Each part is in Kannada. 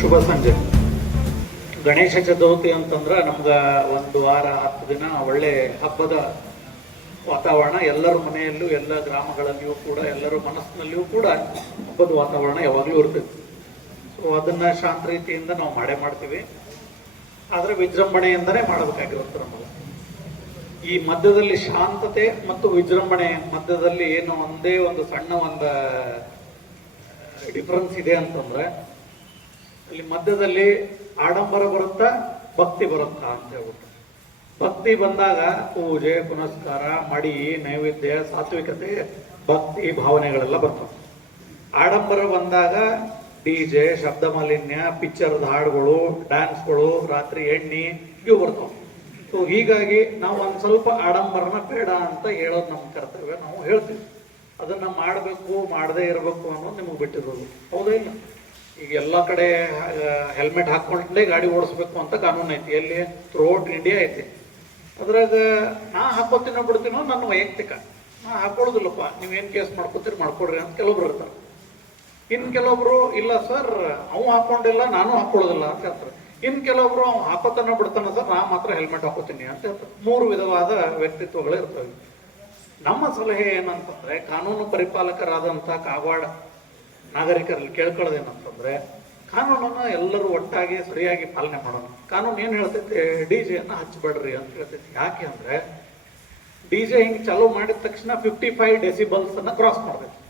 ಶುಭ ಸಂಜೆ. ಗಣೇಶ ಚತುರ್ಥಿ ಅಂತಂದ್ರೆ ನಮ್ಗೆ ಒಂದು ವಾರ, ಹತ್ತು ದಿನ ಒಳ್ಳೆ ಹಬ್ಬದ ವಾತಾವರಣ. ಎಲ್ಲರ ಮನೆಯಲ್ಲೂ, ಎಲ್ಲ ಗ್ರಾಮಗಳಲ್ಲಿಯೂ ಕೂಡ, ಎಲ್ಲರ ಮನಸ್ಸಿನಲ್ಲಿಯೂ ಕೂಡ ಹಬ್ಬದ ವಾತಾವರಣ ಯಾವಾಗಲೂ ಇರ್ತೈತಿ ಸೊ ಅದನ್ನ ಶಾಂತ ರೀತಿಯಿಂದ ನಾವು ಮಾಡೇ ಮಾಡ್ತೀವಿ. ಆದರೆ ವಿಜೃಂಭಣೆಯಿಂದನೇ ಮಾಡಬೇಕಾಗಿರುತ್ತೆ ನಮಗೆ ಈ ಮಧ್ಯದಲ್ಲಿ ಶಾಂತತೆ ಮತ್ತು ವಿಜೃಂಭಣೆ, ಮಧ್ಯದಲ್ಲಿ ಏನು ಒಂದೇ ಒಂದು ಸಣ್ಣ ಒಂದು ಡಿಫ್ರೆನ್ಸ್ ಇದೆ ಅಂತಂದ್ರೆ ಅಲ್ಲಿ ಮಧ್ಯದಲ್ಲಿ ಆಡಂಬರ ಬರುತ್ತಾ, ಭಕ್ತಿ ಬರುತ್ತಾ ಅಂತ ಹೇಳ್ಬಿಟ್ಟು. ಭಕ್ತಿ ಬಂದಾಗ ಪೂಜೆ, ಪುನಸ್ಕಾರ, ಮಡಿ, ನೈವೇದ್ಯ, ಸಾತ್ವಿಕತೆ, ಭಕ್ತಿ, ಭಾವನೆಗಳೆಲ್ಲ ಬರ್ತವೆ. ಆಡಂಬರ ಬಂದಾಗ ಡಿ ಜೆ, ಶಬ್ದ ಮಾಲಿನ್ಯ ಪಿಕ್ಚರ್ದ ಹಾಡುಗಳು, ಡ್ಯಾನ್ಸ್ಗಳು, ರಾತ್ರಿ ಎಣ್ಣೆ, ಇವು ಬರ್ತವೆ. ಸೊ ಹೀಗಾಗಿ ನಾವು ಒಂದು ಸ್ವಲ್ಪ ಆಡಂಬರನ ಬೇಡ ಅಂತ ಹೇಳೋದು ನಮ್ಮ ಕರ್ತವ್ಯ, ನಾವು ಹೇಳ್ತೀವಿ. ಅದನ್ನ ಮಾಡಬೇಕು, ಮಾಡದೇ ಇರಬೇಕು ಅನ್ನೋದು ನಿಮಗೆ ಬಿಟ್ಟಿರೋದು. ಹೌದಾ ಇಲ್ಲ ಈಗ ಎಲ್ಲ ಕಡೆ ಹೆಲ್ಮೆಟ್ ಹಾಕ್ಕೊಂಡೇ ಗಾಡಿ ಓಡಿಸ್ಬೇಕು ಅಂತ ಕಾನೂನು ಐತಿ. ಎಲ್ಲಿ? ಥ್ರೂಔಟ್ ಇಂಡಿಯಾ ಐತಿ. ಅದ್ರಾಗ ನಾ ಹಾಕೋತೀನೋ ಬಿಡ್ತೀನೋ ನನ್ನ ವೈಯಕ್ತಿಕ. ನಾ ಹಾಕೊಳ್ಳೋದಿಲ್ಲಪ್ಪ. ನೀವೇನು ಕೇಸ್ ಮಾಡ್ಕೋತೀರಿ ಮಾಡ್ಕೊಡ್ರಿ ಅಂತ ಕೆಲವೊಬ್ರು ಇರ್ತಾರೆ ಇನ್ನು ಕೆಲವೊಬ್ರು ಇಲ್ಲ ಸರ್, ಅವು ಹಾಕೊಂಡಿಲ್ಲ, ನಾನು ಹಾಕೊಳ್ಳೋದಿಲ್ಲ ಅಂತ ಹೇಳ್ತಾರೆ. ಇನ್ನು ಕೆಲವೊಬ್ರು ಅವ್ ಹಾಕೋತನ ಬಿಡ್ತಾನ ಸರ್, ನಾ ಮಾತ್ರ ಹೆಲ್ಮೆಟ್ ಹಾಕೋತೀನಿ ಅಂತ ಹೇಳ್ತಾರೆ. ಮೂರು ವಿಧವಾದ ವ್ಯಕ್ತಿತ್ವಗಳು ಇರ್ತವೆ. ನಮ್ಮ ಸಲಹೆ ಏನಂತಂದ್ರೆ, ಕಾನೂನು ಪರಿಪಾಲಕರಾದಂಥ ಕಾಗವಾಡ ನಾಗರಿಕರಲ್ಲಿ ಕೇಳ್ಕೊಳ್ಳೋದೇನಂತಂದ್ರೆ, ಕಾನೂನನ್ನ ಎಲ್ಲರೂ ಒಟ್ಟಾಗಿ ಸರಿಯಾಗಿ ಪಾಲನೆ ಮಾಡೋಣ. ಕಾನೂನು ಏನು ಹೇಳ್ತೈತಿ? ಡಿ ಅನ್ನ ಹಚ್ಚಬೇಡ್ರಿ ಅಂತ ಹೇಳ್ತೈತಿ. ಯಾಕೆ ಅಂದ್ರೆ, ಡಿ ಜೆ ಹಿಂಗೆ ಚಾಲೂ ಮಾಡಿದ ತಕ್ಷಣ ಫಿಫ್ಟಿ ಫೈವ್ ಡೆಸಿಬಲ್ಸ್ ಅನ್ನ ಕ್ರಾಸ್ ಮಾಡಬೇಕು.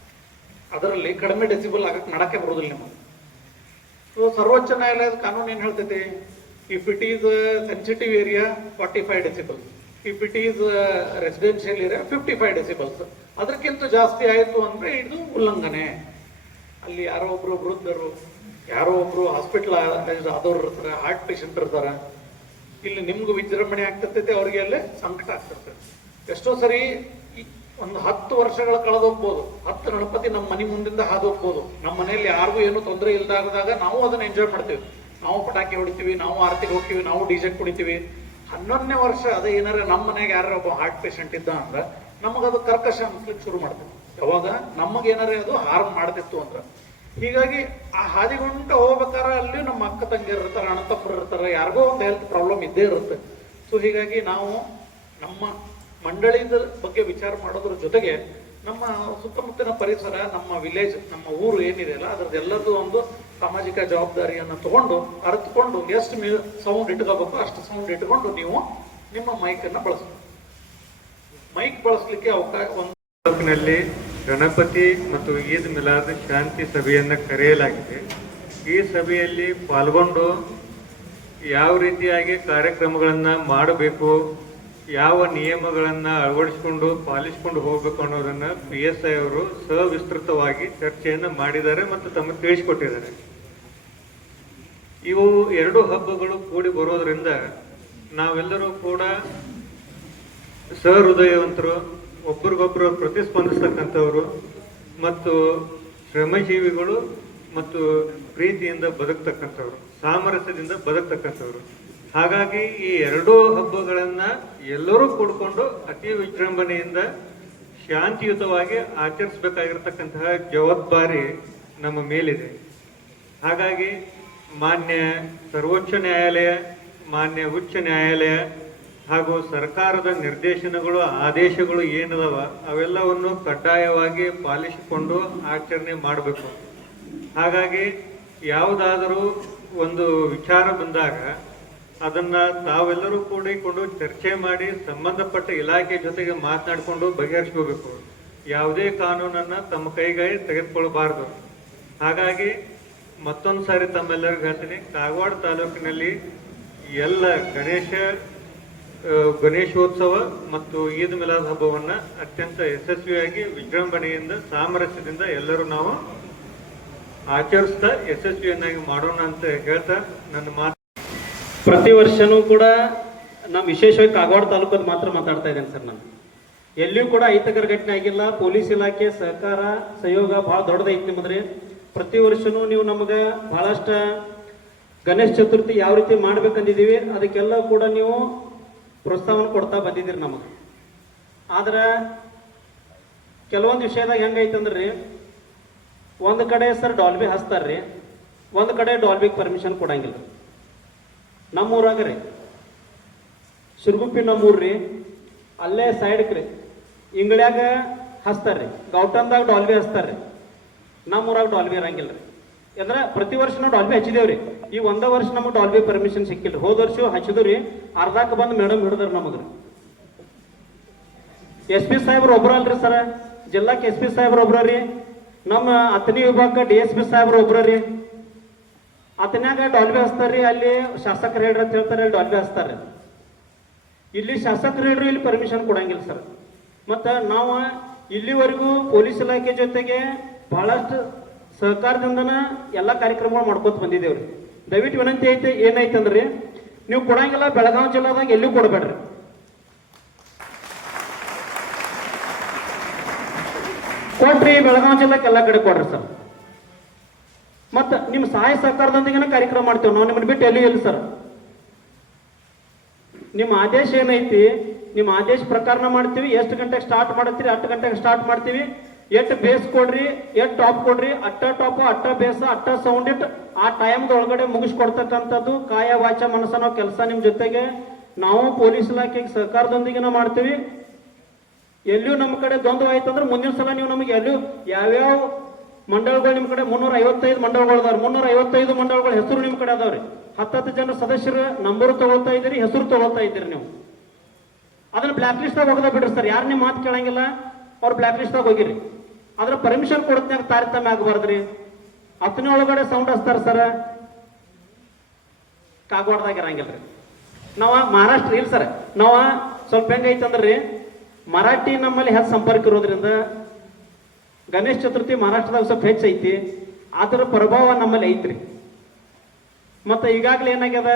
ಅದರಲ್ಲಿ ಕಡಿಮೆ ಡೆಸಿಬಲ್ ಆಗಕ್ಕೆ ಮಾಡಕ್ಕೆ ಬರೋದಿಲ್ಲ ನಿಮಗೆ. ಸೊ ಸರ್ವೋಚ್ಚ ನ್ಯಾಯಾಲಯದ ಕಾನೂನು ಏನು ಹೇಳ್ತೈತಿ? If it is sensitive area forty five decibels if it is residential area fifty five decibels ಅದಕ್ಕಿಂತ ಜಾಸ್ತಿ ಆಯಿತು ಅಂದ್ರೆ ಇದು ಉಲ್ಲಂಘನೆ. ಅಲ್ಲಿ ಯಾರೋ ಒಬ್ರು ವೃದ್ಧರು, ಯಾರೋ ಒಬ್ರು ಹಾಸ್ಪಿಟಲ್ ಆದವ್ರು ಇರ್ತಾರೆ ಹಾರ್ಟ್ ಪೇಷಂಟ್ ಇರ್ತಾರೆ. ಇಲ್ಲಿ ನಿಮ್ಗೂ ವಿಜೃಂಭಣೆ ಆಗ್ತಿರ್ತೈತೆ ಅವ್ರಿಗೆ ಅಲ್ಲೇ ಸಂಕಟ ಆಗ್ತಿರ್ತೈತೆ ಎಷ್ಟೋ ಸರಿ ಒಂದು ಹತ್ತು ವರ್ಷಗಳ ಕಳೆದೋಗ್ಬೋದು ಹತ್ತು ಗಣಪತಿ ನಮ್ಮ ಮನೆ ಮುಂದಿಂದ ಹಾದು ಹೋಗ್ಬೋದು. ನಮ್ಮ ಮನೆಯಲ್ಲಿ ಯಾರಿಗೂ ಏನು ತೊಂದರೆ ಇಲ್ಲದಾಗದಾಗ ನಾವು ಅದನ್ನ ಎಂಜಾಯ್ ಮಾಡ್ತೀವಿ. ನಾವು ಪಟಾಕಿ ಹೊಡಿತೀವಿ, ನಾವು ಆರತಿಗೆ ಹೋಗ್ತೀವಿ ನಾವು ಡಿಜೆ ಕುಡಿತೀವಿ. ಹನ್ನೊಂದನೇ ವರ್ಷ ಅದೇ ಏನಾರ ನಮ್ಮ ಮನೆಗೆ ಯಾರೋ ಒಬ್ಬ ಹಾರ್ಟ್ ಪೇಷಂಟ್ ಇದ್ದ ಅಂದ್ರೆ, ನಮಗದು ಕರ್ಕಶ ಅನ್ಸ್ಲಿಕ್ಕೆ ಶುರು ಮಾಡ್ತೀವಿ ಯಾವಾಗ? ನಮಗೆ ಏನಾರ ಅದು ಹಾರ್ಮ್ ಮಾಡ್ತಿತ್ತು ಅಂದ್ರೆ. ಹೀಗಾಗಿ ಆ ಹಾದಿಗುಂಟ ಹೋಗ್ಬೇಕಾರ ಅಲ್ಲಿ ನಮ್ಮ ಅಕ್ಕ ತಂಗಿ ಇರ್ತಾರೆ, ಅಣ್ಣ ತಮ್ಮರು ಇರ್ತಾರೆ, ಯಾರಿಗೋ ಒಂದು ಹೆಲ್ತ್ ಪ್ರಾಬ್ಲಮ್ ಇದ್ದೇ ಇರುತ್ತೆ. ಸೊ ಹೀಗಾಗಿ ನಾವು ನಮ್ಮ ಮಂಡಳಿದ ಬಗ್ಗೆ ವಿಚಾರ ಮಾಡೋದ್ರ ಜೊತೆಗೆ ನಮ್ಮ ಸುತ್ತಮುತ್ತಲಿನ ಪರಿಸರ, ನಮ್ಮ ವಿಲೇಜ್ ನಮ್ಮ ಊರು ಏನಿದೆ ಅಲ್ಲ ಅದ್ರದ್ದು ಎಲ್ಲರದ್ದು ಒಂದು ಸಾಮಾಜಿಕ ಜವಾಬ್ದಾರಿಯನ್ನು ತಗೊಂಡು, ಅರ್ತ್ಕೊಂಡು ಎಷ್ಟು ಮೀ ಸೌಂಡ್ ಇಟ್ಕೋಬೇಕು ಅಷ್ಟು ಸೌಂಡ್ ಇಟ್ಕೊಂಡು ನೀವು ನಿಮ್ಮ ಮೈಕನ್ನು ಬಳಸಬೇಕು. ಮೈಕ್ ಬಳಸಲಿಕ್ಕೆ ಅವಕಾಶ ಒಂದು ತಾಲೂಕಿನಲ್ಲಿ ಗಣಪತಿ ಮತ್ತು ಈದ್ ಮಿಲಾದ್ ಶಾಂತಿ ಸಭೆಯನ್ನು ಕರೆಯಲಾಗಿದೆ. ಈ ಸಭೆಯಲ್ಲಿ ಪಾಲ್ಗೊಂಡು ಯಾವ ರೀತಿಯಾಗಿ ಕಾರ್ಯಕ್ರಮಗಳನ್ನು ಮಾಡಬೇಕು, ಯಾವ ನಿಯಮಗಳನ್ನು ಅಳವಡಿಸಿಕೊಂಡು ಪಾಲಿಸಿಕೊಂಡು ಹೋಗಬೇಕು ಅನ್ನೋದನ್ನು ಪಿ ಎಸ್ ಐ ಅವರು ಸವಿಸ್ತೃತವಾಗಿ ಚರ್ಚೆಯನ್ನು ಮಾಡಿದ್ದಾರೆ ಮತ್ತು ತಮ್ಮ ತಿಳಿಸಿಕೊಟ್ಟಿದ್ದಾರೆ. ಇವು ಎರಡು ಹಬ್ಬಗಳು ಕೂಡಿ ಬರೋದರಿಂದ ನಾವೆಲ್ಲರೂ ಕೂಡ ಸಹೃದಯವಂತರು ಒಬ್ರಿಗೊಬ್ರು ಪ್ರತಿಸ್ಪಂದಿಸ್ತಕ್ಕಂಥವ್ರು ಮತ್ತು ಶ್ರಮಜೀವಿಗಳು ಮತ್ತು ಪ್ರೀತಿಯಿಂದ ಬದುಕ್ತಕ್ಕಂಥವ್ರು, ಸಾಮರಸ್ಯದಿಂದ ಬದುಕ್ತಕ್ಕಂಥವ್ರು. ಹಾಗಾಗಿ ಈ ಎರಡೂ ಹಬ್ಬಗಳನ್ನ ಎಲ್ಲರೂ ಕೂಡಿಕೊಂಡು ಅತಿ ವಿಜೃಂಭಣೆಯಿಂದ ಶಾಂತಿಯುತವಾಗಿ ಆಚರಿಸಬೇಕಾಗಿರ್ತಕ್ಕಂತಹ ಜವಾಬ್ದಾರಿ ನಮ್ಮ ಮೇಲಿದೆ. ಹಾಗಾಗಿ ಮಾನ್ಯ ಸರ್ವೋಚ್ಚ ನ್ಯಾಯಾಲಯ, ಮಾನ್ಯ ಉಚ್ಚ ನ್ಯಾಯಾಲಯ ಹಾಗೂ ಸರ್ಕಾರದ ನಿರ್ದೇಶನಗಳು, ಆದೇಶಗಳು ಏನದವ, ಅವೆಲ್ಲವನ್ನು ಕಡ್ಡಾಯವಾಗಿ ಪಾಲಿಸಿಕೊಂಡು ಆಚರಣೆ ಮಾಡಬೇಕು. ಹಾಗಾಗಿ ಯಾವುದಾದರೂ ಒಂದು ವಿಚಾರ ಬಂದಾಗ ಅದನ್ನು ತಾವೆಲ್ಲರೂ ಕೂಡಿಕೊಂಡು ಚರ್ಚೆ ಮಾಡಿ ಸಂಬಂಧಪಟ್ಟ ಇಲಾಖೆ ಜೊತೆಗೆ ಮಾತನಾಡಿಕೊಂಡು ಬಗೆಹರಿಸ್ಕೋಬೇಕು. ಯಾವುದೇ ಕಾನೂನನ್ನು ತಮ್ಮ ಕೈಗೆ ತೆಗೆದುಕೊಳ್ಳಬಾರದು ಹಾಗಾಗಿ ಮತ್ತೊಂದು ಸಾರಿ ತಮ್ಮೆಲ್ಲರಿಗೂ ಹೇಳ್ತೀನಿ, ಕಾಗವಾಡ ತಾಲೂಕಿನಲ್ಲಿ ಎಲ್ಲ ಗಣೇಶ ಗಣೇಶೋತ್ಸವ ಮತ್ತು ಈದ್ ಮಿಲಾದ್ ಹಬ್ಬವನ್ನ ಅತ್ಯಂತ ಯಶಸ್ವಿಯಾಗಿ ವಿಜೃಂಭಣೆಯಿಂದ, ಸಾಮರಸ್ಯದಿಂದ ಎಲ್ಲರೂ ನಾವು ಆಚರಿಸ್ತಾ ಯಶಸ್ವಿಯನ್ನಾಗಿ ಮಾಡೋಣ ಅಂತ ಹೇಳ್ತಾ ನನ್ನ ಮಾತು. ಪ್ರತಿ ವರ್ಷನೂ ಕೂಡ ನಮ್ಮ ವಿಶೇಷವಾಗಿ ಕಾಗವಾಡ ತಾಲೂಕಲ್ಲಿ ಮಾತ್ರ ಮಾತಾಡ್ತಾ ಇದ್ದೇನೆ ಸರ್ ನಾನು. ಎಲ್ಲಿಯೂ ಕೂಡ ಅಹಿತಕರ ಘಟನೆ ಆಗಿಲ್ಲ. ಪೊಲೀಸ್ ಇಲಾಖೆ ಸಹಕಾರ ಸಹಯೋಗ ಭಾಳ ದೊಡ್ಡದೈತಿ ನಿಮ್ಮದ್ರಿ. ಪ್ರತಿ ವರ್ಷನೂ ನೀವು ನಮಗೆ ಬಹಳಷ್ಟು ಗಣೇಶ ಚತುರ್ಥಿ ಯಾವ ರೀತಿ ಮಾಡ್ಬೇಕಂದಿದ್ದೀವಿ, ಅದಕ್ಕೆಲ್ಲ ಕೂಡ ನೀವು ಪ್ರೋತ್ಸಾಹವನ್ನು ಕೊಡ್ತಾ ಬಂದಿದ್ದೀರಿ ನಮಗೆ ಆದ್ರೆ ಕೆಲವೊಂದು ವಿಷಯದಾಗ ಹೆಂಗೈತಂದ್ರಿ, ಒಂದು ಕಡೆ ಸರ್ ಡಾಲ್ಬಿ ಹಚ್ತಾರ್ರಿ, ಒಂದು ಕಡೆ ಡಾಲ್ಬಿಗೆ ಪರ್ಮಿಷನ್ ಕೊಡಂಗಿಲ್ಲ. ನಮ್ಮ ಊರಾಗ ರೀ ಶಿರ್ಗುಪ್ಪಿ ನಮ್ಮ ರೀ ಅಲ್ಲೇ ಸೈಡ್ಗೆ ರೀ ಇಂಗ್ಳ್ಯಾಗ ರೀ ಗೌಟನ್ದಾಗ ಡಾಲ್ಬಿ ಹಚ್ತಾರ್ರಿ ನಮ್ಮ ಊರಾಗ ಡಾಲ್ಬಿ ಇರಂಗಿಲ್ಲ ರೀ ಅಂದ್ರೆ ಪ್ರತಿ ವರ್ಷ ನಾವು ಡಾಲ್ಬಿ ಹಚ್ಚಿದೇವ್ರಿ ಈ ಒಂದ ವರ್ಷ ನಮಗೆ ಡಾಲ್ಬಿ ಪರ್ಮಿಷನ್ ಸಿಕ್ಕಿಲ್ಲ ಹೋದ ವರ್ಷ ಹಚ್ಚಿದ್ರಿ ಅರ್ಧಕ್ಕೆ ಅರ್ಧಾಕ ಬಂದು ಮೇಡಮ್ ಹಿಡಿದ್ರ ನಮಗ್ರಿ ಎಸ್ ಪಿ ಸಾಹೇಬ್ರು ಒಬ್ರು ಅಲ್ರಿ ಸರ. ಜಿಲ್ಲಾಕ್ಕೆ ಎಸ್ ಪಿ ಸಾಹೇಬ್ರು ಒಬ್ರ ನಮ್ಮ ಅತನಿ ವಿಭಾಗಕ್ಕೆ ಡಿ ಎಸ್ ಪಿ ಸಾಹೇಬ್ರು ಒಬ್ರ ರೀ. ಅತನ್ಯಾಗ ಡಾಲ್ಬಿ ಹಚ್ತಾರ್ರಿ ಅಲ್ಲಿ ಶಾಸಕರು ಹೇಳ್ರಿ ಅಂತ ಹೇಳ್ತಾರೆ, ಅಲ್ಲಿ ಡಾಲ್ಬಿ ಹಚ್ತಾರೆ ಇಲ್ಲಿ ಶಾಸಕರು ಹೇಳ್ರಿ ಇಲ್ಲಿ ಪರ್ಮಿಷನ್ ಕೊಡಂಗಿಲ್ಲ ಸರ್. ಮತ್ತು ನಾವು ಇಲ್ಲಿವರೆಗೂ ಪೊಲೀಸ್ ಇಲಾಖೆ ಜೊತೆಗೆ ಬಹಳಷ್ಟು ಸಹಕಾರದಿಂದನ ಎಲ್ಲ ಕಾರ್ಯಕ್ರಮಗಳು ಮಾಡ್ಕೊತ ಬಂದಿದ್ದೇವ್ರಿ. ದಯವಿಟ್ಟು ವಿನಂತಿ ಐತೆ ಏನೈತಂದ್ರಿ ನೀವು ಕೊಡಂಗಿಲ್ಲ, ಬೆಳಗಾವಿ ಜಿಲ್ಲಾದಾಗ ಎಲ್ಲೂ ಕೊಡಬೇಡ್ರಿ. ಕೊಟ್ರಿ, ಬೆಳಗಾವಿ ಜಿಲ್ಲಾಕ್ಕೆ ಎಲ್ಲ ಕಡೆ ಕೊಡ್ರಿ ಸರ್. ಮತ್ತ ನಿಮ್ಮ ಸಹಾಯ ಸಹಕಾರದೊಂದಿಗೆ ಕಾರ್ಯಕ್ರಮ ಮಾಡ್ತೇವೆ ನಾವು, ನಿಮ್ಮನ್ನ ಬಿಟ್ಟು ಎಲ್ಲಿ ಇಲ್ಲ ಸರ್. ನಿಮ್ಮ ಆದೇಶ ಏನೈತಿ ನಿಮ್ಮ ಆದೇಶ ಪ್ರಕಾರನ ಮಾಡ್ತೀವಿ, ಎಷ್ಟು ಗಂಟೆಗೆ ಸ್ಟಾರ್ಟ್ ಮಾಡ್ತೀರಿ, ಹತ್ತು ಗಂಟೆಗೆ ಸ್ಟಾರ್ಟ್ ಮಾಡ್ತೀವಿ. ಎಷ್ಟು ಬೇಸ್ ಕೊಡ್ರಿ ಎಷ್ಟು ಟಾಪ್ ಕೊಡ್ರಿ, ಅಟ್ಟ ಟಾಪ್, ಅಟ್ಟ ಬೇಸ, ಅಟ್ಟ ಸೌಂಡ್ ಇಟ್ ಆ ಟೈಮ್ ಒಳಗಡೆ ಮುಗಿಸ್ಕೊಡ್ತಕ್ಕಂಥದ್ದು ಕಾಯ ವಾಚ ಮನಸ್ಸ ನಾವು ಕೆಲಸ ನಿಮ್ ಜೊತೆಗೆ. ನಾವು ಪೊಲೀಸ್ ಇಲಾಖೆಗೆ ಸಹಕಾರದೊಂದಿಗೆ ಮಾಡ್ತೀವಿ. ಎಲ್ಲಿಯೂ ನಮ್ಮ ಕಡೆ ದ್ವಂದ್ವ ಆಯ್ತಂದ್ರೆ ಮುಂದಿನ ಸಲ ನೀವು ನಮಗೆ ಎಲ್ಲಿಯೂ ಯಾವ್ಯಾವ ಮಂಡಳಗಳು ನಿಮ್ಮ ಕಡೆ ಮುನ್ನೂರ ಐವತ್ತೈದು ಮಂಡಳಗಳು ಅದಾವ್ರಿ. ಮುನ್ನೂರ ಐವತ್ತೈದು ಮಂಡಳಗಳ ಹೆಸರು ನಿಮ್ಮ ಕಡೆ ಅದಾವ್ರಿ. ಹತ್ತತ್ತು ಜನ ಸದಸ್ಯರ ನಂಬರ್ ತಗೊಳ್ತಾ ಇದ್ದೀರಿ, ಹೆಸರು ತಗೊಳ್ತಾ ಇದ್ದೀರಿ ನೀವು. ಅದನ್ನ ಬ್ಲಾಕ್ ಲಿಸ್ಟ್ ಹೋಗದ ಬಿಡ್ರಿ ಸರ್. ಯಾರು ನಿಮ್ಮ ಮಾತು ಕೇಳಂಗಿಲ್ಲ. ಅವ್ರು ಬ್ಲಾಕ್ ಲಿಸ್ಟ್ದಾಗ ಹೋಗಿರಿ. ಆದ್ರೆ ಪರ್ಮಿಷನ್ ಕೊಡತ್ನಾಗ ತಾರತಮ್ಯ ಆಗಬಾರ್ದ್ರಿ. ಹತ್ತನೇ ಒಳಗಡೆ ಸೌಂಡ್ ಹಚ್ತಾರ ಸರ್ ಕಾಗವಾಡದಾಗ ಇರಂಗಿಲ್ರಿ. ನಾವ ಮಹಾರಾಷ್ಟ್ರ ಇಲ್ಲ ಸರ್ ನಾವ ಸ್ವಲ್ಪ ಹೆಂಗೈತಂದ್ರಿ ಮರಾಠಿ ನಮ್ಮಲ್ಲಿ ಹೆಚ್ಚು ಸಂಪರ್ಕ ಇರೋದ್ರಿಂದ ಗಣೇಶ ಚತುರ್ಥಿ ಮಹಾರಾಷ್ಟ್ರದಾಗ ಸ್ವಲ್ಪ ಹೆಚ್ಚೈತಿ ಅದರ ಪ್ರಭಾವ ನಮ್ಮಲ್ಲಿ ಐತ್ರಿ. ಮತ್ತೆ ಈಗಾಗಲೇ ಏನಾಗ್ಯದ,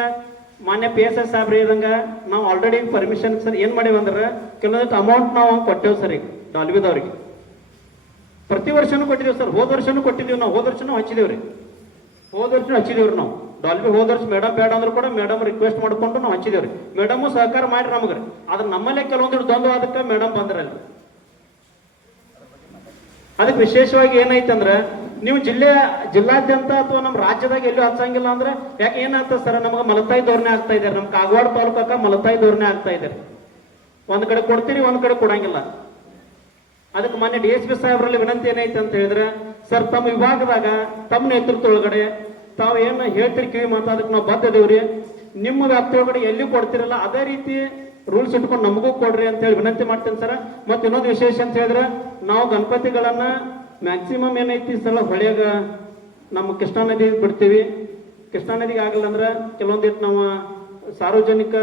ಮಾನ್ಯ ಪಿ ಎಸ್ ಎಸ್ ಸಾಹೇಬ್ರಿ ಇದಂಗ ನಾವು ಆಲ್ರೆಡಿ ಪರ್ಮಿಷನ್ ಸರ್ ಏನ್ ಮಾಡೇವಂದ್ರೆ, ಕೆಲವೊಂದಿಷ್ಟು ಅಮೌಂಟ್ ನಾವು ಕೊಟ್ಟೇವು ಸರ್ ಈಗ. ಡಾಲ್ವಿದವ್ರಿಗೆ ಪ್ರತಿ ವರ್ಷನೂ ಕೊಟ್ಟಿದ್ದೇವೆ ಸರ್, ಹೋದ ವರ್ಷನೂ ಕೊಟ್ಟಿದ್ದೀವಿ ನಾವು, ಹೋದ ವರ್ಷನೂ ಹಚ್ಚಿದೇವ್ರಿ ಹೋದ ವರ್ಷ ಹಚ್ಚಿದೇವ್ರಿ ನಾವು. ಡಾಲ್ಬಿ ಹೋದ ವರ್ಷ ಮೇಡಮ್ ಬೇಡ ಅಂದ್ರೂ ಕೂಡ ಮೇಡಮ್ ರಿಕ್ವೆಸ್ಟ್ ಮಾಡ್ಕೊಂಡು ನಾವು ಹಚ್ಚಿದೇವ್ರಿ ಮೇಡಮ್ ಸಹಕಾರ ಮಾಡ್ರಿ ನಮಗ್ರಿ ಆದ್ರೆ ನಮ್ಮಲ್ಲೇ ಕೆಲವೊಂದು ದ್ವಂದ್ವ ಅದಕ್ಕೆ ಮೇಡಮ್ ಬಂದ್ರಲ್ಲಿ ಅದಕ್ಕೆ ವಿಶೇಷವಾಗಿ ಏನೈತಂದ್ರ ನೀವು ಜಿಲ್ಲೆ, ಜಿಲ್ಲಾದ್ಯಂತ ಅಥವಾ ನಮ್ಮ ರಾಜ್ಯದಾಗ ಎಲ್ಲೂ ಹಚ್ಚಂಗಿಲ್ಲ ಅಂದ್ರೆ, ಯಾಕೆ ಏನಾಗ್ತದೆ ಸರ್, ನಮಗೆ ಮಲತಾಯಿ ಧೋರಣೆ ಆಗ್ತಾ ಇದ್ದಾರೆ ನಮ್ಮ ಕಾಗವಾಡ ತಾಲೂಕಕ್ಕ ಮಲತಾಯಿ ಧೋರಣೆ ಆಗ್ತಾ ಇದ್ದಾರೆ ಒಂದ್ ಕಡೆ ಕೊಡ್ತೀರಿ, ಒಂದ್ ಕಡೆ ಕೊಡಂಗಿಲ್ಲ. ಅದಕ್ಕೆ ಮಾನ್ಯ ಡಿ ಎಸ್ ಪಿ ಸಾಹೇಬ್ರಲ್ಲಿ ವಿನಂತಿ ಏನೈತೆ ಅಂತ ಹೇಳಿದ್ರೆ, ಸರ್, ತಮ್ಮ ವಿಭಾಗದಾಗ, ತಮ್ಮ ನೇತೃತ್ವ ಒಳಗಡೆ ತಾವು ಏನು ಹೇಳ್ತೀರಿ ಕಿವಿ ಮಾತು ಅದಕ್ಕೆ ನಾವು ಬದ್ಧದೇವ್ರಿ. ನಿಮ್ಮ ವ್ಯಾಪ್ತಿ ಒಳಗಡೆ ಎಲ್ಲಿ ಕೊಡ್ತಿರಲ್ಲ, ಅದೇ ರೀತಿ ರೂಲ್ಸ್ ಇಟ್ಕೊಂಡು ನಮಗೂ ಕೊಡ್ರಿ ಅಂತ ಹೇಳಿ ವಿನಂತಿ ಮಾಡ್ತೇನೆ, ಸರ್. ಮತ್ತೆ ಇನ್ನೊಂದು ವಿಶೇಷ ಅಂತ ಹೇಳಿದ್ರೆ, ನಾವು ಗಣಪತಿಗಳನ್ನ ಮ್ಯಾಕ್ಸಿಮಮ್ ಏನೈತಿ ಸಲ ಹೊಳೆಯಾಗ ನಮ್ಮ ಕೃಷ್ಣಾ ನದಿ ಬಿಡ್ತೀವಿ. ಕೃಷ್ಣಾ ನದಿಗೆ ಆಗಲ್ಲ ಅಂದ್ರೆ ಕೆಲವೊಂದಿಟ್ಟು ನಾವು ಸಾರ್ವಜನಿಕ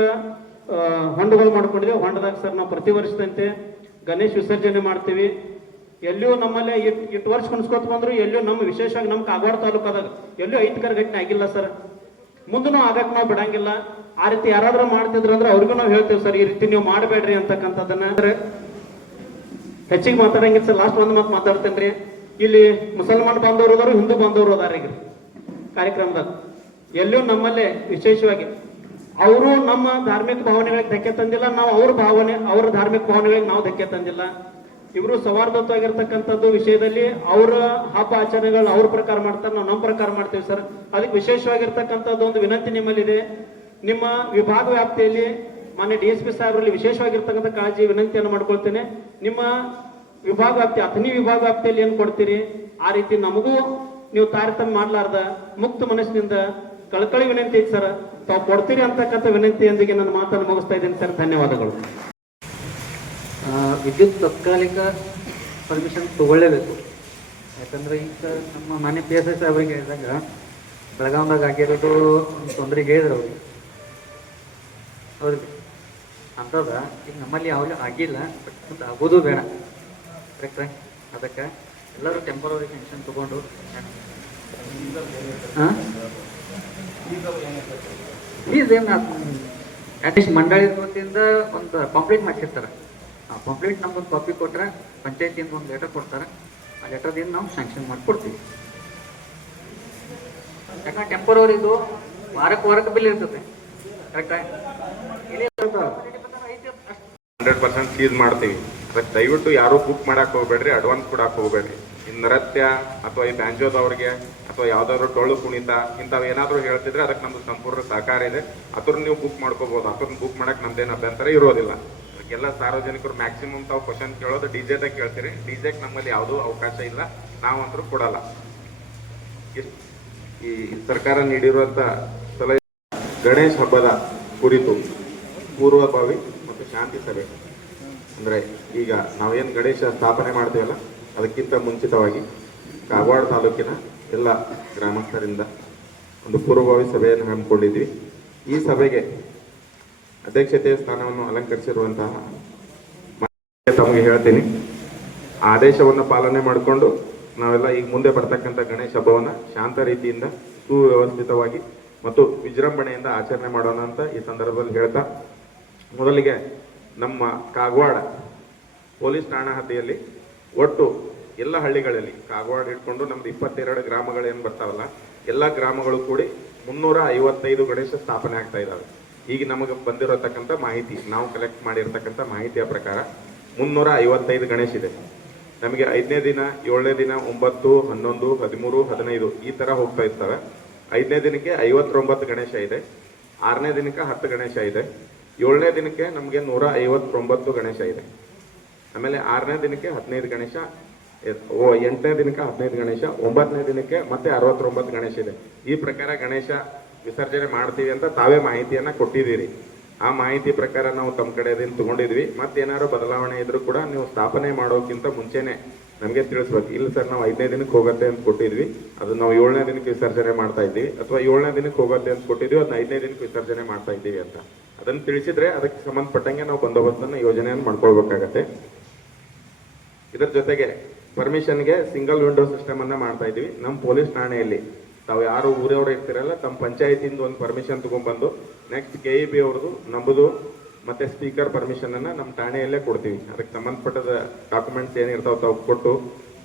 ಹೊಂಡಗಳು ಮಾಡ್ಕೊಂಡಿದ್ದೇವೆ. ಹೊಂಡದಾಗ ಸರ್ ನಾವು ಪ್ರತಿ ವರ್ಷದಂತೆ ಗಣೇಶ್ ವಿಸರ್ಜನೆ ಮಾಡ್ತೀವಿ. ಎಲ್ಲಿಯೂ ನಮ್ಮಲ್ಲೇ ಇಟ್ ಇಟ್ಟು ವರ್ಷ ಕುಣಿಸ್ಕೊತ ಬಂದ್ರು ಎಲ್ಲಿಯೂ ನಮ್ಮ ವಿಶೇಷವಾಗಿ ನಮ್ಮ ಕಾಗವಾಡ ತಾಲೂಕದಾಗ ಎಲ್ಲೂ ಐತಿಕರ ಘಟನೆ ಆಗಿಲ್ಲ ಸರ್. ಮುಂದೂ ಆಗಕ್ಕೆ ನಾವು ಬಿಡಂಗಿಲ್ಲ. ಆ ರೀತಿ ಯಾರಾದ್ರೂ ಮಾಡ್ತಿದ್ರು ಅಂದ್ರೆ ಅವ್ರಿಗೂ ನಾವು ಹೇಳ್ತೇವೆ ಸರ್, ಈ ರೀತಿ ನೀವು ಮಾಡಬೇಡ್ರಿ ಅಂತಕ್ಕಂಥದ್ದನ್ನ. ಹೆಚ್ಚಿಗೆ ಮಾತಾಡಂಗಿಲ್ಲ ಸರ್ ಲಾಸ್ಟ್ ಒಂದು ಮಾತು ಮಾತಾಡ್ತೇನ್ರಿ ಇಲ್ಲಿ ಮುಸಲ್ಮಾನ್ ಬಾಂಧವರು ಅದಾರು, ಹಿಂದೂ ಬಾಂಧವರು ಅದಾರ ಕಾರ್ಯಕ್ರಮದಾಗ. ಎಲ್ಲೂ ನಮ್ಮಲ್ಲೇ ವಿಶೇಷವಾಗಿ ಅವರು ನಮ್ಮ ಧಾರ್ಮಿಕ ಭಾವನೆಗಳಿಗೆ ಧಕ್ಕೆ ತಂದಿಲ್ಲ, ನಾವು ಅವ್ರ ಭಾವನೆ, ಅವರ ಧಾರ್ಮಿಕ ಭಾವನೆಗಳಿಗೆ ನಾವು ಧಕ್ಕೆ ತಂದಿಲ್ಲ. ಇವರು ಸೌಹಾರ್ದತ್ವಾಗಿರ್ತಕ್ಕಂಥದ್ದು ವಿಷಯದಲ್ಲಿ ಅವರ ಹಬ್ಬ ಆಚರಣೆಗಳು ಅವ್ರ ಪ್ರಕಾರ ಮಾಡ್ತಾರೆ, ನಾವು ನಮ್ಮ ಪ್ರಕಾರ ಮಾಡ್ತೇವೆ ಸರ್. ಅದಕ್ಕೆ ವಿಶೇಷವಾಗಿರ್ತಕ್ಕಂಥದ್ದು ಒಂದು ವಿನಂತಿ ನಿಮ್ಮಲ್ಲಿದೆ. ನಿಮ್ಮ ವಿಭಾಗ ವ್ಯಾಪ್ತಿಯಲ್ಲಿ ಮಾನ್ಯ ಡಿ ಎಸ್ ಪಿ ಸಾಹೇಬರಲ್ಲಿ ವಿಶೇಷವಾಗಿರ್ತಕ್ಕಂಥ ಕಾಳಜಿ, ವಿನಂತಿಯನ್ನು ಮಾಡ್ಕೊಳ್ತೇನೆ. ನಿಮ್ಮ ವಿಭಾಗ ವ್ಯಾಪ್ತಿ ಅಥನಿ ವಿಭಾಗ ವ್ಯಾಪ್ತಿಯಲ್ಲಿ ಏನು ಕೊಡ್ತೀರಿ? ಆ ರೀತಿ ನಮಗೂ ನೀವು ತಾರತಮ್ಯ ಮಾಡಲಾರ್ದ ಮುಕ್ತ ಮನಸ್ಸಿನಿಂದ ಕಳ್ಕಳಿ ವಿನಂತಿ ಐತಿ ಸರ್. ತಾವು ಕೊಡ್ತೀರಿ ಅಂತಕ್ಕಂಥ ವಿನಂತಿಯೊಂದಿಗೆ ನನ್ನ ಮಾತನ್ನು ಮುಗಿಸ್ತಾ ಇದ್ದೀನಿ ಸರ್. ಧನ್ಯವಾದಗಳು. ವಿದ್ಯುತ್ ತತ್ಕಾಲಿಕ ಪರ್ಮಿಷನ್ ತಗೊಳ್ಳೇಬೇಕು. ಯಾಕಂದ್ರೆ ಈಗ ನಮ್ಮ ಮನೆ ಪಿ ಎಸ್ ಐ ಸಾಹೇಬ್ರಿಗೆ ಹೇಳಿದಾಗ ಬೆಳಗಾವ್ದಾಗ ಆಗಿರೋದು ಒಂದು ತೊಂದರೆಗೆ ಹೇಳಿದ್ರು ಅವ್ರಿಗೆ ಹೌದ್ರಿ? ಅಂಥದ ಈಗ ನಮ್ಮಲ್ಲಿ ಯಾವಾಗಲೂ ಆಗಿಲ್ಲ ಬಟ್ ಮುಂದೆ ಆಗೋದು ಬೇಡ. ಕರೆಕ್ಟ್ರೆ ಅದಕ್ಕೆ ಎಲ್ಲರೂ ಟೆಂಪರರಿ ಟೆನ್ಷನ್ ತಗೊಂಡು. ಹಾಂ? ಫೀಸೇನು ಅಟ್ಲೀಸ್ಟ್ ಮಂಡಳಿ ವತಿಯಿಂದ ಒಂದು ಕಂಪ್ಲೇಂಟ್ ಮಾಡಿಸಿರ್ತಾರೆ. ಆ ಪಾಂಪ್ಲೇಟ್ ನಮ್ಗೊಂದು ಕಾಪಿ ಕೊಟ್ರೆ ಪಂಚಾಯತಿಯಿಂದ ಒಂದು ಲೆಟರ್ ಕೊಡ್ತಾರೆ. ಆ ಲೆಟರ್ದಿಂದ ನಾವು ಸ್ಯಾಂಕ್ಷನ್ ಮಾಡಿಕೊಡ್ತೀವಿ. ಯಾಕಂದ್ರೆ ಟೆಂಪರವರಿ ಇದು ವಾರಕ್ಕೆ ವಾರಕ್ಕೆ ಬಿಲ್ ಇರ್ತದೆ. ಕರೆಕ್ಟಾ ಹಂಡ್ರೆಡ್ ಪರ್ಸೆಂಟ್ ಸೀಸ್ ಮಾಡ್ತೀವಿ. ಅದಕ್ಕೆ ದಯವಿಟ್ಟು ಯಾರು ಬುಕ್ ಮಾಡಕ್ ಹೋಗ್ಬೇಡ್ರಿ ಅಡ್ವಾನ್ಸ್ ಕೊಡಕ್ ಹೋಗ್ಬೇಡ್ರಿ. ಈ ನೃತ್ಯ ಅಥವಾ ಈ ಬ್ಯಾಂಜೋದವ್ರಿಗೆ ಅಥವಾ ಯಾವ್ದಾದ್ರು ಟೊಳ್ಳು ಕುಣಿತ ಇಂಥವು ಏನಾದ್ರು ಹೇಳ್ತಿದ್ರೆ ಅದಕ್ಕೆ ನಮ್ದು ಸಂಪೂರ್ಣ ಸಹಕಾರ ಇದೆ. ಅದ್ರ ನೀವು ಬುಕ್ ಮಾಡ್ಕೋಬಹುದು ಅದ್ರನ್ನ ಬುಕ್ ಮಾಡಕ್ ನಮ್ದೇನು ಅಭ್ಯಂತರ ಇರೋದಿಲ್ಲ. ಎಲ್ಲ ಸಾರ್ವಜನಿಕರು ಮ್ಯಾಕ್ಸಿಮಮ್ ತಾವು ಕ್ವಶನ್ ಕೇಳೋದು ಡಿಜೆದಾಗ ಕೇಳ್ತೀರಿ. ಡಿಜೆಕ್ ನಮ್ಮಲ್ಲಿ ಯಾವುದೂ ಅವಕಾಶ ಇಲ್ಲ. ನಾವಂತರೂ ಕೊಡಲ್ಲ. ಈ ಸರ್ಕಾರ ನೀಡಿರುವಂತ ಸಲಹೆ ಗಣೇಶ್ ಹಬ್ಬದ ಕುರಿತು ಪೂರ್ವಭಾವಿ ಮತ್ತು ಶಾಂತಿ ಸಭೆ. ಅಂದ್ರೆ ಈಗ ನಾವೇನು ಗಣೇಶ ಸ್ಥಾಪನೆ ಮಾಡ್ತೇವಲ್ಲ, ಅದಕ್ಕಿಂತ ಮುಂಚಿತವಾಗಿ ಕಾಗವಾಡ ತಾಲೂಕಿನ ಎಲ್ಲ ಗ್ರಾಮಸ್ಥರಿಂದ ಒಂದು ಪೂರ್ವಭಾವಿ ಸಭೆಯನ್ನು ಹಮ್ಮಿಕೊಂಡಿದ್ವಿ. ಈ ಸಭೆಗೆ ಅಧ್ಯಕ್ಷತೆಯ ಸ್ಥಾನವನ್ನು ಅಲಂಕರಿಸಿರುವಂತಹ ತಮಗೆ ಹೇಳ್ತೀನಿ. ಆದೇಶವನ್ನು ಪಾಲನೆ ಮಾಡಿಕೊಂಡು ನಾವೆಲ್ಲ ಈಗ ಮುಂದೆ ಬರ್ತಕ್ಕಂಥ ಗಣೇಶ ಹಬ್ಬವನ್ನು ಶಾಂತ ರೀತಿಯಿಂದ ಸುವ್ಯವಸ್ಥಿತವಾಗಿ ಮತ್ತು ವಿಜೃಂಭಣೆಯಿಂದ ಆಚರಣೆ ಮಾಡೋಣ ಅಂತ ಈ ಸಂದರ್ಭದಲ್ಲಿ ಹೇಳ್ತಾ, ಮೊದಲಿಗೆ ನಮ್ಮ ಕಾಗವಾಡ ಪೊಲೀಸ್ ಠಾಣಾ ಹದಿಯಲ್ಲಿ ಒಟ್ಟು ಎಲ್ಲ ಹಳ್ಳಿಗಳಲ್ಲಿ ಕಾಗವಾಡ ಇಟ್ಕೊಂಡು ನಮ್ದು ಇಪ್ಪತ್ತೆರಡು ಗ್ರಾಮಗಳೇನು ಬರ್ತಾವಲ್ಲ, ಎಲ್ಲ ಗ್ರಾಮಗಳು ಕೂಡಿ ಮುನ್ನೂರ ಐವತ್ತೈದು ಗಣೇಶ ಸ್ಥಾಪನೆ ಆಗ್ತಾ ಇದ್ದಾವೆ ಈಗ ನಮಗೆ ಬಂದಿರತಕ್ಕಂಥ ಮಾಹಿತಿ, ನಾವು ಕಲೆಕ್ಟ್ ಮಾಡಿರ್ತಕ್ಕಂಥ ಮಾಹಿತಿಯ ಪ್ರಕಾರ ಮುನ್ನೂರ ಐವತ್ತೈದು ಗಣೇಶ ಇದೆ. ನಮಗೆ ಐದನೇ ದಿನ, ಏಳನೇ ದಿನ, ಒಂಬತ್ತು, ಹನ್ನೊಂದು, ಹದಿಮೂರು, ಹದಿನೈದು ಈ ತರ ಹೋಗ್ತಾ ಇರ್ತವೆ. ಐದನೇ ದಿನಕ್ಕೆ ಐವತ್ತೊಂಬತ್ತು ಗಣೇಶ ಇದೆ. ಆರನೇ ದಿನಕ್ಕೆ ಹತ್ತು ಗಣೇಶ ಇದೆ. ಏಳನೇ ದಿನಕ್ಕೆ ನಮಗೆ ನೂರ ಐವತ್ತೊಂಬತ್ತು ಗಣೇಶ ಇದೆ. ಆಮೇಲೆ ಆರನೇ ದಿನಕ್ಕೆ ಹದಿನೈದು ಗಣೇಶ ಎಂಟನೇ ದಿನಕ್ಕೆ ಹದಿನೈದು ಗಣೇಶ, ಒಂಬತ್ತನೇ ದಿನಕ್ಕೆ ಮತ್ತೆ ಅರವತ್ತೊಂಬತ್ತು ಗಣೇಶ ಇದೆ. ಈ ಪ್ರಕಾರ ಗಣೇಶ ವಿಸರ್ಜನೆ ಮಾಡ್ತೀವಿ ಅಂತ ತಾವೇ ಮಾಹಿತಿಯನ್ನ ಕೊಟ್ಟಿದ್ದೀರಿ. ಆ ಮಾಹಿತಿ ಪ್ರಕಾರ ನಾವು ತಮ್ಮ ಕಡೆಯಿಂದ ತಗೊಂಡಿದ್ವಿ. ಮತ್ತೇನಾದ್ರು ಬದಲಾವಣೆ ಇದ್ರೂ ಕೂಡ ನೀವು ಸ್ಥಾಪನೆ ಮಾಡೋಕ್ಕಿಂತ ಮುಂಚೆನೆ ನಮಗೆ ತಿಳಿಸ್ಬೇಕು. ಇಲ್ಲ ಸರ್, ನಾವು ಐದನೇ ದಿನಕ್ಕೆ ಹೋಗುತ್ತೆ ಅಂತ ಕೊಟ್ಟಿದ್ವಿ. ಅದು ನಾವು ಏಳನೇ ದಿನಕ್ಕೆ ವಿಸರ್ಜನೆ ಮಾಡ್ತಾ ಇದ್ದೀವಿ. ಅಥವಾ ಏಳನೇ ದಿನಕ್ಕೆ ಹೋಗುತ್ತೆ ಅಂತ ಕೊಟ್ಟಿದ್ವಿ. ಅದನ್ನ ಐದನೇ ದಿನಕ್ಕೆ ವಿಸರ್ಜನೆ ಮಾಡ್ತಾ ಇದ್ದೀವಿ ಅಂತ. ಅದನ್ನ ತಿಳಿಸಿದ್ರೆ ಅದಕ್ಕೆ ಸಂಬಂಧಪಟ್ಟಂಗೆ ನಾವು ಬಂದೋಬಸ್ತನ್ನು ಯೋಜನೆಯನ್ನು ಮಾಡ್ಕೊಳ್ಬೇಕಾಗತ್ತೆ. ಇದರ ಜೊತೆಗೆ ಪರ್ಮಿಷನ್ಗೆ ಸಿಂಗಲ್ ವಿಂಡೋ ಸಿಸ್ಟಮ್ ಅನ್ನ ಮಾಡ್ತಾ ಇದೀವಿ ನಮ್ಮ ಪೊಲೀಸ್ ಠಾಣೆಯಲ್ಲಿ. ತಾವು ಯಾರು ಊರವ್ರು ಇರ್ತಿರಲ್ಲ, ತಮ್ಮ ಪಂಚಾಯತಿಯಿಂದ ಒಂದು ಪರ್ಮಿಷನ್ ತಗೊಂಡ್ಬಂದು ನೆಕ್ಸ್ಟ್ ಕೆ ಇ ಬಿ ಅವ್ರದ್ದು ನಮ್ಮದು ಮತ್ತೆ ಸ್ಪೀಕರ್ ಪರ್ಮಿಷನ್ ಅನ್ನ ನಮ್ಮ ಠಾಣೆಯಲ್ಲೇ ಕೊಡ್ತೀವಿ. ಅದಕ್ಕೆ ಸಂಬಂಧಪಟ್ಟದ ಡಾಕ್ಯುಮೆಂಟ್ಸ್ ಏನಿರ್ತಾವ ತಾವು ಕೊಟ್ಟು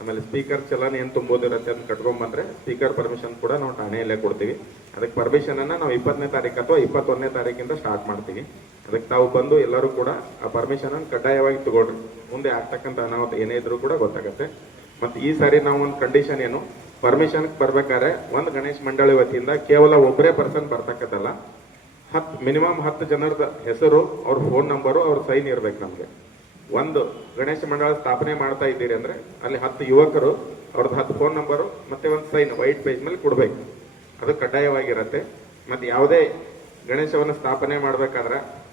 ಆಮೇಲೆ ಸ್ಪೀಕರ್ ಚಲನ್ ಏನ್ ತುಂಬೋದಿರತ್ತೆ ಅಂತ ಕಟ್ಕೊಂಡ್ ಬಂದ್ರೆ ಸ್ಪೀಕರ್ ಪರ್ಮಿಷನ್ ಕೂಡ ನಾವು ಠಾಣೆಯಲ್ಲೇ ಕೊಡ್ತೀವಿ. ಅದಕ್ಕೆ ಪರ್ಮಿಷನ್ ಅನ್ನ ನಾವು ಇಪ್ಪತ್ತನೇ ತಾರೀಕು ಅಥವಾ ಇಪ್ಪತ್ತೊಂದನೇ ತಾರೀಕಿಂದ ಸ್ಟಾರ್ಟ್ ಮಾಡ್ತೀವಿ. ಅದಕ್ಕೆ ತಾವು ಬಂದು ಎಲ್ಲರೂ ಕೂಡ ಆ ಪರ್ಮಿಷನ್ ಅನ್ನು ಕಡ್ಡಾಯವಾಗಿ ತಗೊಳ್ರಿ. ಮುಂದೆ ಆಗ್ತಕ್ಕಂಥ ಅನಾಹುತ ಏನೇ ಇದ್ರೂ ಕೂಡ ಗೊತ್ತಾಗತ್ತೆ. ಮತ್ತೆ ಈ ಸಾರಿ ನಾವು ಒಂದು ಕಂಡೀಷನ್ ಏನು? ಪರ್ಮಿಷನ್ ಬರ್ಬೇಕಾದ್ರೆ ಒಂದು ಗಣೇಶ್ ಮಂಡಳಿ ವತಿಯಿಂದ ಕೇವಲ ಒಬ್ಬರೇ ಪರ್ಸನ್ ಬರ್ತಕ್ಕದ್ದಲ್ಲ ಹತ್ತು ಮಿನಿಮಮ್ ಹತ್ತು ಜನರದ ಹೆಸರು, ಅವ್ರ ಫೋನ್ ನಂಬರು ಅವ್ರ ಸೈನ್ ಇರ್ಬೇಕು ನಮ್ಗೆ. ಒಂದು ಗಣೇಶ ಮಂಡಳ ಸ್ಥಾಪನೆ ಮಾಡ್ತಾ ಇದ್ದೀರಿ ಅಂದ್ರೆ ಅಲ್ಲಿ ಹತ್ತು ಯುವಕರು, ಅವ್ರದ್ದು ಹತ್ತು ಫೋನ್ ನಂಬರು ಮತ್ತೆ ಒಂದು ಸೈನ್ ವೈಟ್ ಪೇಜ್ ಮೇಲೆ ಕೊಡ್ಬೇಕು. ಅದು ಕಡ್ಡಾಯವಾಗಿರತ್ತೆ. ಮತ್ತೆ ಯಾವುದೇ ಗಣೇಶವನ್ನು ಸ್ಥಾಪನೆ ಮಾಡ್ಬೇಕಾದ್ರೆ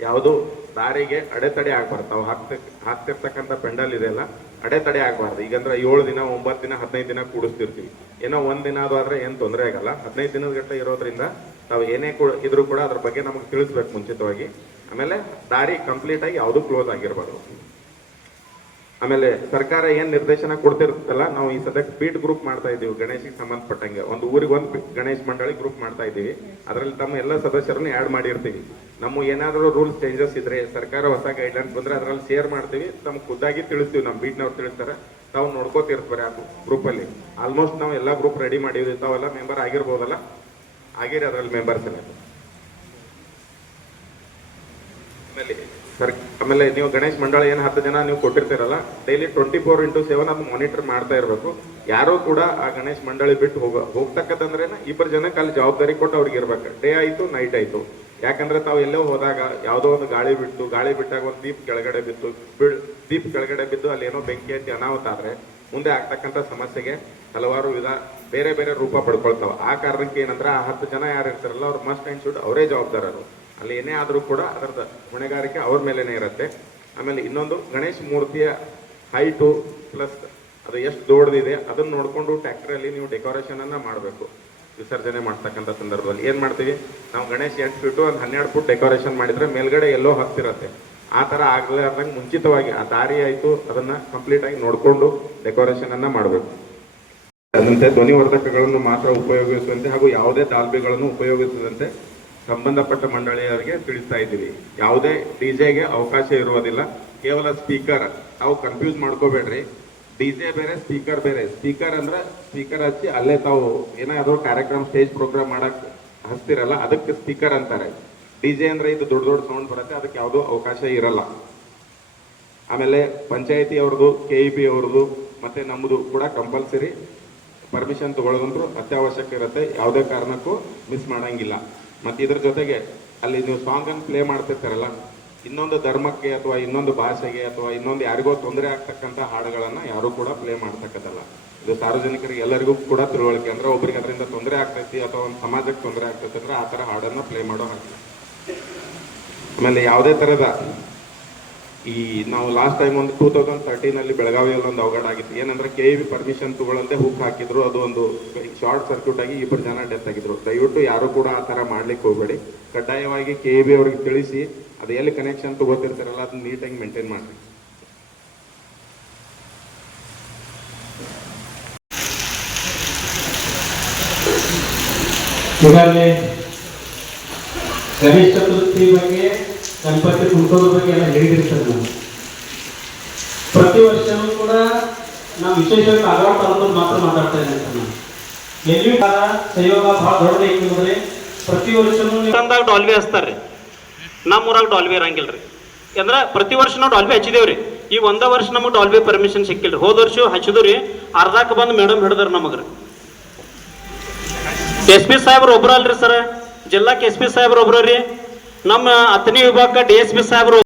ಯಾವುದು ದಾರಿಗೆ ಅಡೆತಡೆ ಆಗ್ಬಾರ್ದು. ಅವು ಹಾಕ್ತ, ಹಾಕ್ತಿರ್ತಕ್ಕಂಥ ಪೆಂಡಲ್ ಇದೆಯಲ್ಲ ಅಡೆತಡೆ ಆಗ್ಬಾರ್ದು. ಈಗಂದ್ರೆ ಏಳು ದಿನ, ಒಂಬತ್ತು ದಿನ, ಹದಿನೈದು ದಿನ ಕೂಡಿಸ್ತಿರ್ತೀವಿ. ಏನೋ ಒಂದು ದಿನ ಅದು ಆದ್ರೆ ಏನು ತೊಂದರೆ ಆಗಲ್ಲ. ಹದಿನೈದು ದಿನದ ಗಟ್ಟ ಇರೋದ್ರಿಂದ ತಾವು ಏನೇ ಕೂಡ ಇದ್ರೂ ಕೂಡ ಅದ್ರ ಬಗ್ಗೆ ನಮಗೆ ತಿಳಿಸ್ಬೇಕು ಮುಂಚಿತವಾಗಿ. ಆಮೇಲೆ ದಾರಿ ಕಂಪ್ಲೀಟ್ ಆಗಿ ಯಾವುದು ಕ್ಲೋಸ್ ಆಗಿರ್ಬಾರ್ದು. ಆಮೇಲೆ ಸರ್ಕಾರ ಏನ್ ನಿರ್ದೇಶನ ಕೊಡ್ತಿರುತ್ತಲ್ಲ, ನಾವು ಈ ಸದ್ಯಕ್ಕೆ ಬೀಟ್ ಗ್ರೂಪ್ ಮಾಡ್ತಾ ಇದೀವಿ ಗಣೇಶಿಗೆ ಸಂಬಂಧಪಟ್ಟಂಗೆ. ಒಂದು ಊರಿಗೆ ಒಂದು ಗಣೇಶ್ ಮಂಡಳಿ ಗ್ರೂಪ್ ಮಾಡ್ತಾ ಇದೀವಿ ಅದರಲ್ಲಿ ತಮ್ಮ ಎಲ್ಲ ಸದಸ್ಯರನ್ನು ಆಡ್ ಮಾಡಿರ್ತೀವಿ. ನಮ್ಮ ಏನಾದರೂ ರೂಲ್ಸ್ ಚೇಂಜಸ್ ಇದ್ರೆ, ಸರ್ಕಾರ ಹೊಸ ಗೈಡ್ಲೈನ್ಸ್ ಬಂದ್ರೆ ಅದರಲ್ಲಿ ಶೇರ್ ಮಾಡ್ತೀವಿ. ತಮ್ಗೆ ಖುದ್ದಾಗಿ ತಿಳಿಸ್ತೀವಿ, ನಮ್ಮ ಬೀಟ್ನವ್ರು ತಿಳಿಸ್ತಾರೆ. ತಾವು ನೋಡ್ಕೋತಿರ್ತಾರೆ ಆ ಗ್ರೂಪ್ ಅಲ್ಲಿ. ಆಲ್ಮೋಸ್ಟ್ ನಾವು ಎಲ್ಲ ಗ್ರೂಪ್ ರೆಡಿ ಮಾಡಿದ್ವಿ ತಾವೆಲ್ಲ ಮೆಂಬರ್ ಆಗಿರ್ಬೋದಲ್ಲ. ಆಗಿರಿ ಅದರಲ್ಲಿ ಮೆಂಬರ್ಸ್ ಆಮೇಲೆ ಸರ್, ಆಮೇಲೆ ನೀವು ಗಣೇಶ್ ಮಂಡಳ ಏನು ಹತ್ತು ಜನ ನೀವು ಕೊಟ್ಟಿರ್ತೀರಲ್ಲ daily twenty four into seven ಅದು ಮಾನಿಟರ್ ಮಾಡ್ತಾ ಇರಬೇಕು. ಯಾರು ಕೂಡ ಆ ಗಣೇಶ್ ಮಂಡಳಿ ಬಿಟ್ಟು ಹೋಗ ಹೋಗ್ತಕ್ಕಂದ್ರೆ ಇಬ್ಬರು ಜನಕ್ಕೆ ಅಲ್ಲಿ ಜವಾಬ್ದಾರಿ ಕೊಟ್ಟು ಅವ್ರಿಗೆ ಇರ್ಬೇಕು. ಡೇ ಆಯಿತು ನೈಟ್ ಆಯಿತು. ಯಾಕಂದ್ರೆ ತಾವು ಎಲ್ಲೋ ಹೋದಾಗ ಯಾವುದೋ ಒಂದು ಗಾಳಿ ಬಿಟ್ಟು, ಗಾಳಿ ಬಿಟ್ಟಾಗ ಒಂದು ದೀಪ್ ಕೆಳಗಡೆ ಬಿತ್ತು ದೀಪ್ ಕೆಳಗಡೆ ಬಿದ್ದು ಅಲ್ಲಿ ಏನೋ ಬೆಂಕಿ ಹಚ್ಚಿ ಅನಾಹುತ ಆದ್ರೆ ಮುಂದೆ ಆಗ್ತಕ್ಕಂಥ ಸಮಸ್ಯೆಗೆ ಹಲವಾರು ವಿಧ ಬೇರೆ ಬೇರೆ ರೂಪ ಪಡ್ಕೊಳ್ತಾವೆ. ಆ ಕಾರಣಕ್ಕೆ ಏನಂದ್ರೆ ಆ ಹತ್ತು ಜನ ಯಾರು ಇರ್ತಾರಲ್ಲ, ಅವ್ರು ಮಸ್ಟ್ ಅಂಡ್ ಶುಡ್ ಅವರೇ ಜವಾಬ್ದಾರರು. ಅಲ್ಲಿ ಏನೇ ಆದರೂ ಕೂಡ ಅದರದ ಹೊಣೆಗಾರಿಕೆ ಅವ್ರ ಮೇಲೇನೆ ಇರುತ್ತೆ. ಆಮೇಲೆ ಇನ್ನೊಂದು ಗಣೇಶ್ ಮೂರ್ತಿಯ ಹೈಟು ಪ್ಲಸ್ ಅದು ಎಷ್ಟು ದೊಡ್ಡದಿದೆ ಅದನ್ನು ನೋಡಿಕೊಂಡು ಟ್ಯಾಕ್ಟ್ರಿಯಲ್ಲಿ ನೀವು ಡೆಕೋರೇಷನ್ ಅನ್ನ ಮಾಡಬೇಕು. ವಿಸರ್ಜನೆ ಮಾಡ್ತಕ್ಕಂಥ ಸಂದರ್ಭದಲ್ಲಿ ಏನ್ ಮಾಡ್ತೀವಿ? ನಾವು ಗಣೇಶ್ ಎಂಟು ಫೀಟು ಒಂದು ಹನ್ನೆರಡು ಫುಟ್ ಡೆಕೋರೇಷನ್ ಮಾಡಿದ್ರೆ ಮೇಲ್ಗಡೆ ಎಲ್ಲೋ ಹತ್ತಿರತ್ತೆ. ಆ ತರ ಆಗಲಾರ್ದಂಗೆ ಮುಂಚಿತವಾಗಿ ಆ ದಾರಿ ಆಯಿತು, ಅದನ್ನ ಕಂಪ್ಲೀಟ್ ಆಗಿ ನೋಡ್ಕೊಂಡು ಡೆಕೋರೇಷನ್ ಅನ್ನ ಮಾಡಬೇಕು. ಅದಂತೆ ಧ್ವನಿವರ್ಧಕಗಳನ್ನು ಮಾತ್ರ ಉಪಯೋಗಿಸುವಂತೆ ಹಾಗೂ ಯಾವುದೇ ತಾಲ್ಬೆಗಳನ್ನು ಉಪಯೋಗಿಸದಂತೆ ಸಂಬಂಧಪಟ್ಟ ಮಂಡಳಿಯವರಿಗೆ ತಿಳಿಸ್ತಾ ಇದ್ದೀವಿ. ಯಾವುದೇ ಡಿಜೆಗೆ ಅವಕಾಶ ಇರುವುದಿಲ್ಲ. ಕೇವಲ ಸ್ಪೀಕರ್ ತಾವು ಕನ್ಫ್ಯೂಸ್ ಮಾಡ್ಕೋಬೇಡ್ರಿ. ಡಿಜೆ ಬೇರೆ ಸ್ಪೀಕರ್ ಬೇರೆ. ಸ್ಪೀಕರ್ ಅಂದ್ರೆ ಸ್ಪೀಕರ್ ಹಚ್ಚಿ ಅಲ್ಲೇ ತಾವು ಏನಾದರೂ ಕಾರ್ಯಕ್ರಮ ಸ್ಟೇಜ್ ಪ್ರೋಗ್ರಾಮ್ ಮಾಡಕ್ ಹಚ್ತಿರಲ್ಲ, ಅದಕ್ಕೆ ಸ್ಪೀಕರ್ ಅಂತಾರೆ. ಡಿಜೆ ಅಂದ್ರೆ ಇದು ದೊಡ್ಡ ದೊಡ್ಡ ಸೌಂಡ್ ಬರುತ್ತೆ, ಅದಕ್ಕೆ ಯಾವುದೂ ಅವಕಾಶ ಇರಲ್ಲ. ಆಮೇಲೆ ಪಂಚಾಯತಿ ಅವ್ರದ್ದು, ಕೆ ಇ ಬಿ ಅವ್ರದ್ದು, ಮತ್ತೆ ನಮ್ಮದು ಕೂಡ ಕಂಪಲ್ಸರಿ ಪರ್ಮಿಷನ್ ತಗೊಳ್ಳೋದಂತೂ ಅತ್ಯವಶ್ಯಕ ಇರುತ್ತೆ, ಯಾವುದೇ ಕಾರಣಕ್ಕೂ ಮಿಸ್ ಮಾಡಂಗಿಲ್ಲ. ಮತ್ತು ಇದ್ರ ಜೊತೆಗೆ ಅಲ್ಲಿ ನೀವು ಸಾಂಗ್ ಅನ್ನು ಪ್ಲೇ ಮಾಡ್ತಿರ್ತಾರಲ್ಲ, ಇನ್ನೊಂದು ಧರ್ಮಕ್ಕೆ ಅಥವಾ ಇನ್ನೊಂದು ಭಾಷೆಗೆ ಅಥವಾ ಇನ್ನೊಂದು ಯಾರಿಗೋ ತೊಂದರೆ ಆಗ್ತಕ್ಕಂಥ ಹಾಡುಗಳನ್ನು ಯಾರು ಕೂಡ ಪ್ಲೇ ಮಾಡ್ತಕ್ಕದ್ದಲ್ಲ. ಇದು ಸಾರ್ವಜನಿಕರಿಗೆ ಎಲ್ಲರಿಗೂ ಕೂಡ ತಿಳುವಳಿಕೆ ಅಂದ್ರೆ ಒಬ್ಬರಿಗೆ ಅದರಿಂದ ತೊಂದರೆ ಆಗ್ತೈತಿ ಅಥವಾ ಒಂದು ಸಮಾಜಕ್ಕೆ ತೊಂದರೆ ಆಗ್ತೈತಿ ಅಂದ್ರೆ ಆ ಥರ ಹಾಡನ್ನು ಪ್ಲೇ ಮಾಡೋ ಹಾಗಿಲ್ಲ. ಆಮೇಲೆ ಯಾವುದೇ ಥರದ ಈ ನಾವು ಲಾಸ್ಟ್ ಟೈಮ್ ಒಂದು ಟೂ ತೌಸಂಡ್ ತರ್ಟೀನಲ್ಲಿ ಬೆಳಗಾವಿಯಲ್ಲಿ ಒಂದು ಅವಘಡ ಆಗಿತ್ತು. ಏನಂದ್ರೆ ಕೆ ಬಿ ಪರ್ಮಿಷನ್ ತಗೊಳ್ಳಂತೆ ಹುಕ್ ಹಾಕಿದ್ರು. ಅದು ಒಂದು ಶಾರ್ಟ್ ಸರ್ಕ್ಯೂಟ್ ಆಗಿ ಇಬ್ಬರು ಜನ ಡೆತ್ ಆಗಿದ್ರು. ದಯವಿಟ್ಟು ಯಾರು ಕೂಡ ಆ ಥರ ಮಾಡ್ಲಿಕ್ಕೆ ಹೋಗಬೇಡಿ. ಕಡ್ಡಾಯವಾಗಿ ಕೆ ಬಿ ಅವ್ರಿಗೆ ತಿಳಿಸಿ, ಅದು ಎಲ್ಲಿ ಕನೆಕ್ಷನ್ ತಗೋತಿರ್ತಾರಲ್ಲ, ಅದನ್ನ ನೀಟಾಗಿ ಮೇಂಟೈನ್ ಈಗಾಗಲೇ ಗಣೇಶ ಚತುರ್ಥಿ ಬಗ್ಗೆ, ಗಣಪತಿ ಕುಂಟೋದ ಬಗ್ಗೆ ಎಲ್ಲ ಹೇಳಿದಿರ್ತದೆ ಪ್ರತಿ ವರ್ಷನೂ ಕೂಡ ನಾವು ವಿಶೇಷವಾಗಿ ಕಾಗವಾಡ ತಾಲೂಕಲ್ಲಿ ಮಾತ್ರ ಮಾತಾಡ್ತಾ ಇದ್ದೀನಿ ನಾನು ಎಲ್ಲಿಯೂ ಕಾಲ ಸಹಯೋಗ ಭಾಳ ಅಂದ್ರೆ ಪ್ರತಿ ವರ್ಷನೂ ತಂದಾಗ ಡಾಲ್ವಿ ಹಚ್ತಾರ್ರಿ. ನಮ್ಮೂರಾಗ ಡಾಲ್ವಿ ಇರಂಗಿಲ್ಲ ರೀ ಅಂದ್ರೆ ಪ್ರತಿ ವರ್ಷ ನಾವು ಡಾಲ್ವಿ ಹಚ್ಚಿದೇವ್ರಿ. ಈ ಒಂದ ವರ್ಷ ನಮಗೆ ಡಾಲ್ವಿ ಪರ್ಮಿಷನ್ ಸಿಕ್ಕಿಲ್ರಿ. ಹೋದ ವರ್ಷ ಹಚ್ಚಿದ್ರಿ. ಅರ್ಧಕ್ಕೆ ಬಂದು ಮೇಡಮ್ ಹಿಡಿದ್ರು ನಮಗ್ರಿ. ಎಸ್ ಪಿ ಸಾಹೇಬ್ರು ಒಬ್ರು ಅಲ್ರಿ ಸರ್? ಜಿಲ್ಲಾಕ್ಕೆ ಎಸ್ ಪಿ ಸಾಹೇಬ್ರು ಒಬ್ರು ರೀ ನಮ್ಮ ಹತ್ತನೇ ವಿಭಾಗ ಡಿ ಎಸ್ ಪಿ ಸಾಹೇಬ್ರು